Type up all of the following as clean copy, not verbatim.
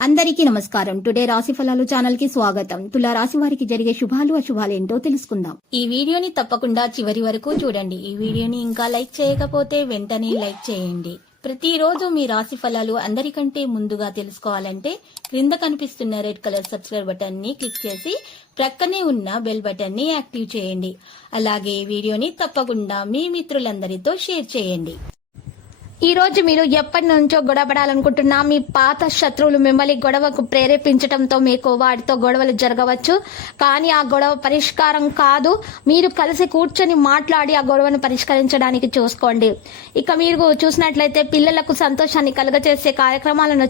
అందరికీ నమస్కారం. టుడే రాశి ఫలాలు ఛానల్ కి స్వాగతం. తులా రాశి వారికి జరిగే శుభాలు అశుభాలు ఏంటో తెలుసుకుందాం. ఈ వీడియోని తప్పకుండా చివరి వరకు చూడండి. ఈ వీడియోని ఇంకా లైక్ చేయకపోతే వెంటనే లైక్ చేయండి. ప్రతిరోజు మీ రాశి ఫలాలు అందరికంటే ముందుగా తెలుసుకోవాలంటే క్రింద కనిపిస్తున్న రెడ్ కలర్ సబ్స్క్రైబ్ బటన్ ని క్లిక్ చేసి ప్రక్కనే ఉన్న బెల్ బటన్ ని యాక్టివ్ చేయండి. అలాగే ఈ వీడియోని తప్పకుండా మీ మిత్రులందరితో షేర్ చేయండి. ఈ రోజు మీరు ఎప్పటి నుంచో గొడవపడాలనుకుంటున్నా మీ పాత శత్రువులు మిమ్మల్ని గొడవకు ప్రేరేపించడంతో మీకు వాటితో గొడవలు జరగవచ్చు. కానీ ఆ గొడవ పరిష్కారం కాదు. మీరు కలిసి కూర్చొని మాట్లాడి ఆ గొడవను పరిష్కరించడానికి చూసుకోండి. ఇక మీరు చూసినట్లయితే పిల్లలకు సంతోషాన్ని కలుగజేసే కార్యక్రమాలను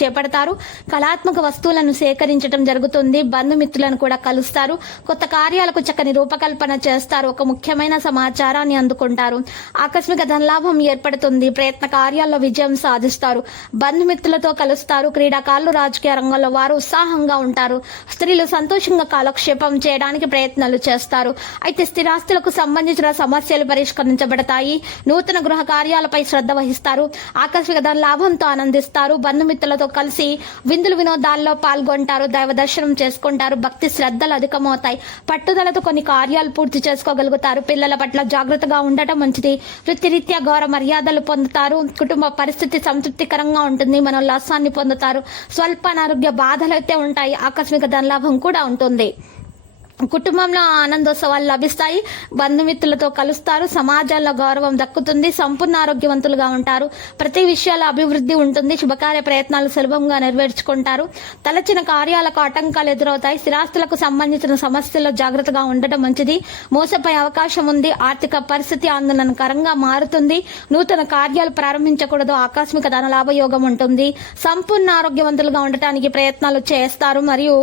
చేపడతారు. కళాత్మక వస్తువులను సేకరించడం జరుగుతుంది. బంధుమిత్రులను కూడా కలుస్తారు. కొత్త కార్యాలకు చక్కని రూపకల్పన చేస్తారు. ఒక ముఖ్యమైన సమాచారాన్ని అందుకుంటారు. ఆకస్మిక ధనలాభం ఏర్పడుతుంది. ప్రయత్న కార్యాల్లో విజయం సాధిస్తారు. బంధుమిత్రులతో కలుస్తారు. క్రీడాకారులు, రాజకీయ రంగంలో వారు ఉత్సాహంగా ఉంటారు. స్త్రీలు సంతోషంగా కాలక్షేపం చేయడానికి ప్రయత్నాలు చేస్తారు. అయితే స్థిరాస్తులకు సంబంధించిన సమస్యలు పరిష్కరించబడతాయి. నూతన గృహ కార్యాలపై శ్రద్ధ వహిస్తారు. ఆకస్మిక ధన లాభంతో ఆనందిస్తారు. బంధుమిత్రులతో కలిసి విందులు వినోదాల్లో పాల్గొంటారు. దైవ దర్శనం చేసుకుంటారు. భక్తి శ్రద్ధలు అధికమవుతాయి. పట్టుదలతో కొన్ని కార్యాలు పూర్తి చేసుకోగలుగుతారు. పిల్లల పట్ల జాగ్రత్తగా ఉండటం మంచిది. వృత్తిరీత్యా గౌరవ మర్యాదలు పొందుతారు. కుటుంబ పరిస్థితి సంతృప్తికరంగా ఉంటుంది. మనోల్లాసాన్ని పొందుతారు. స్వల్ప అనారోగ్య బాధలు అయితే ఉంటాయి. ఆకస్మిక ధనలాభం కూడా ఉంటుంది. కుటుంబంలో ఆనందోత్సవాలు లభిస్తాయి. బంధుమిత్రులతో కలుస్తారు. సమాజంలో గౌరవం దక్కుతుంది. సంపూర్ణ ఆరోగ్యవంతులుగా ఉంటారు. ప్రతి విషయాల అభివృద్ధి ఉంటుంది. శుభకార్య ప్రయత్నాలు సులభంగా నెరవేర్చుకుంటారు. తలచిన కార్యాలకు ఆటంకాలు ఎదురవుతాయి. స్థిరాస్తులకు సంబంధించిన సమస్యల్లో జాగ్రత్తగా ఉండటం మంచిది. మోసపోయే అవకాశం ఉంది. ఆర్థిక పరిస్థితి ఆందోళనకరంగా మారుతుంది. నూతన కార్యాలు ప్రారంభించకూడదు. ఆకస్మిక ధనలాభ యోగం ఉంటుంది. సంపూర్ణ ఆరోగ్యవంతులుగా ఉండటానికి ప్రయత్నాలు చేస్తారు. మరియు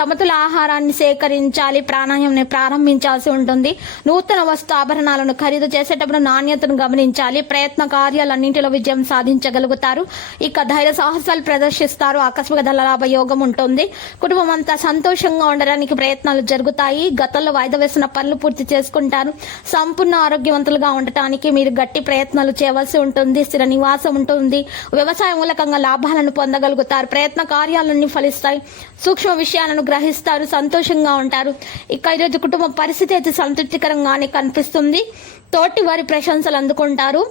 సమతుల ఆహారాన్ని సేకరించాలి. ప్రాణాయామం ప్రారంభించాల్సి ఉంటుంది. నూతన వస్తు ఆభరణాలను ఖరీదు చేసేటప్పుడు నాణ్యతను గమనించాలి. ప్రయత్న కార్యాలన్నింటిలో విజయం సాధించగలుగుతారు. ఇక ధైర్య సాహసాలు ప్రదర్శిస్తారు. ఆకస్మిక ధనలాభ యోగం ఉంటుంది. కుటుంబం అంతా సంతోషంగా ఉండడానికి ప్రయత్నాలు జరుగుతాయి. గతంలో వాయిదా వేసిన పనులు పూర్తి చేసుకుంటారు. సంపూర్ణ ఆరోగ్యవంతులుగా ఉండటానికి మీరు గట్టి ప్రయత్నాలు చేయవలసి ఉంటుంది. స్థిర నివాసం ఉంటుంది. వ్యవసాయ మూలకంగా లాభాలను పొందగలుగుతారు. ప్రయత్న కార్యాలన్నీ ఫలిస్తాయి. సూక్ష్మ విషయాలను గ్రహిస్తారు. సంతోషంగా ఉంటారు. ఇక ఈరోజు కుటుంబ పరిస్థితి అయితే సంతృప్తికరంగానే కనిపిస్తుంది. తోటి వారి ప్రశంసలు అందుకుంటారు.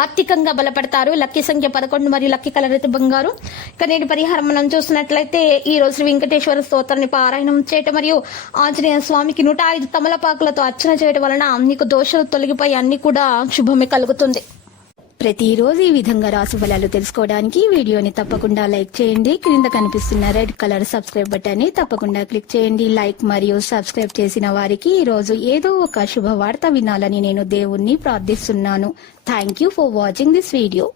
ఆర్థికంగా బలపడతారు. లక్కీ సంఖ్య 11 మరియు లక్కీ కలర్ అయితే బంగారు. ఇక నేటి పరిహారం మనం చూసినట్లయితే ఈ రోజు వెంకటేశ్వర స్తోత్రాన్ని పారాయణం చేయటం మరియు ఆంజనేయ స్వామికి 105 తమలపాకులతో అర్చన చేయడం వలన మీకు దోషాలు తొలగిపోయి అన్ని కూడా శుభమే కలుగుతుంది. ప్రతిరోజు ఈ విధంగా రాశి ఫలాలు తెలుసుకోవడానికి వీడియోని తప్పకుండా లైక్ చేయండి. క్రింద కనిపిస్తున్న రెడ్ కలర్ సబ్స్క్రైబ్ బటన్ ని తప్పకుండా క్లిక్ చేయండి. లైక్ మరియు సబ్స్క్రైబ్ చేసిన వారికి ఈ రోజు ఏదో ఒక శుభవార్త వినాలని నేను దేవుణ్ణి ప్రార్థిస్తున్నాను. Thank you for watching this video.